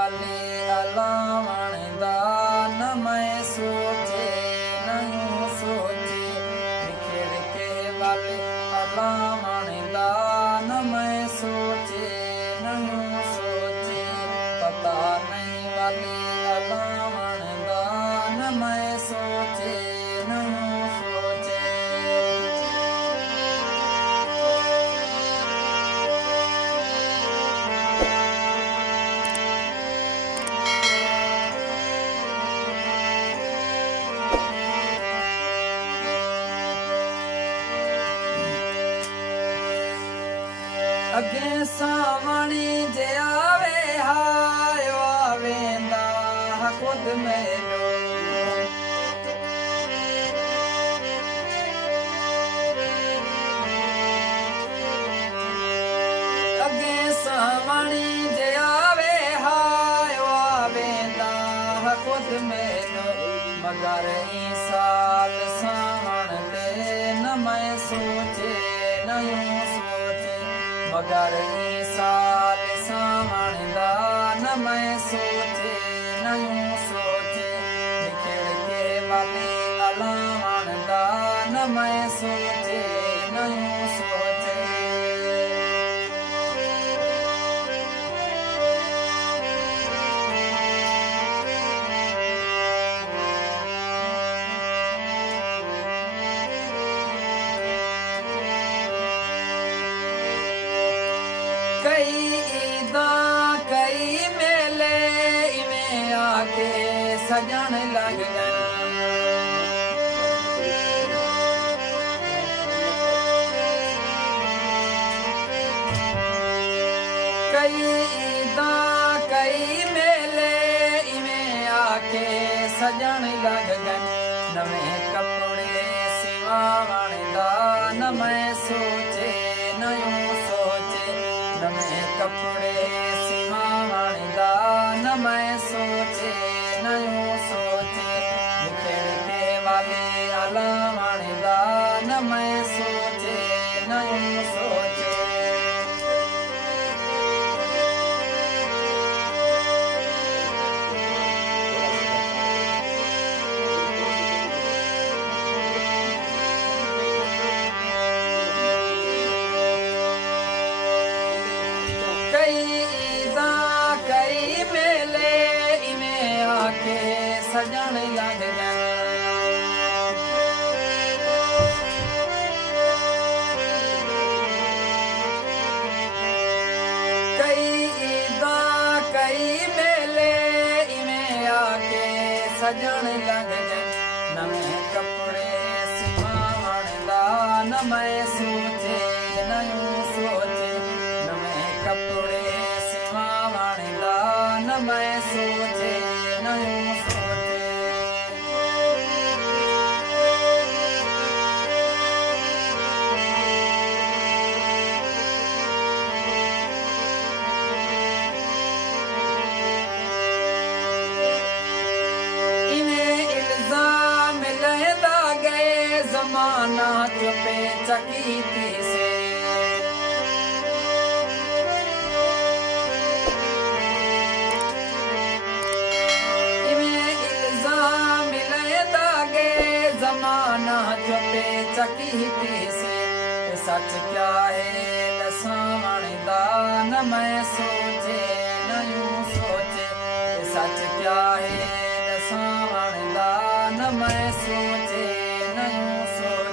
वाले अलावण दा न मैं सोचे नहीं सोचे बिखेड़ के वाले अलावण दा न मैं सोचे नहीं सोचे पता नहीं वाले अलावण दा न मैं सोचे नहीं सोचे। अगे सावणी जे आवे हायो आवेंदा खुद मेरो अगे सावणी जे आवे हायो आवेंदा खुद मेरो मगर ई साल सावण ते न मैं सोचे नहीं सोचे मगर ई साल सावण दा न मैं सोचे नहीं सोचे बिखेड़ के वाले अलावण दा न मैं सोचे नहीं सोचे। कई ईदा कई मेले इमें आके सजन लग गए कई ईदा कई मेले इमें आके सजन लग गए नवे कपड़े सिवावण दा न मैं सोचे नहीं सोचे नवे कपड़े सिवावण दा न मैं सोचे नहीं सोचे बिखेड़ के वाले अलावण दा न मैं सोचे नहीं सोचे। कई ईदा कई मेले इमें आके सजन लग गए कई ईदा कई मेले इमें आके सजन लग गए नवे कपड़े सिवावण दा न मैं सोचे नहीं सोचे नवे कपड़े सिवावण दा न मैं सोचे नहीं सोचे। इन्हें इल्जाम लहदा गए जमाना चुपे चकीती से जमाना चुपे चकीती से सच क्या है सावण दा न मैं सोचे नहीं सोचे सच क्या है सावण दा न मैं सोचे नहीं सोचे।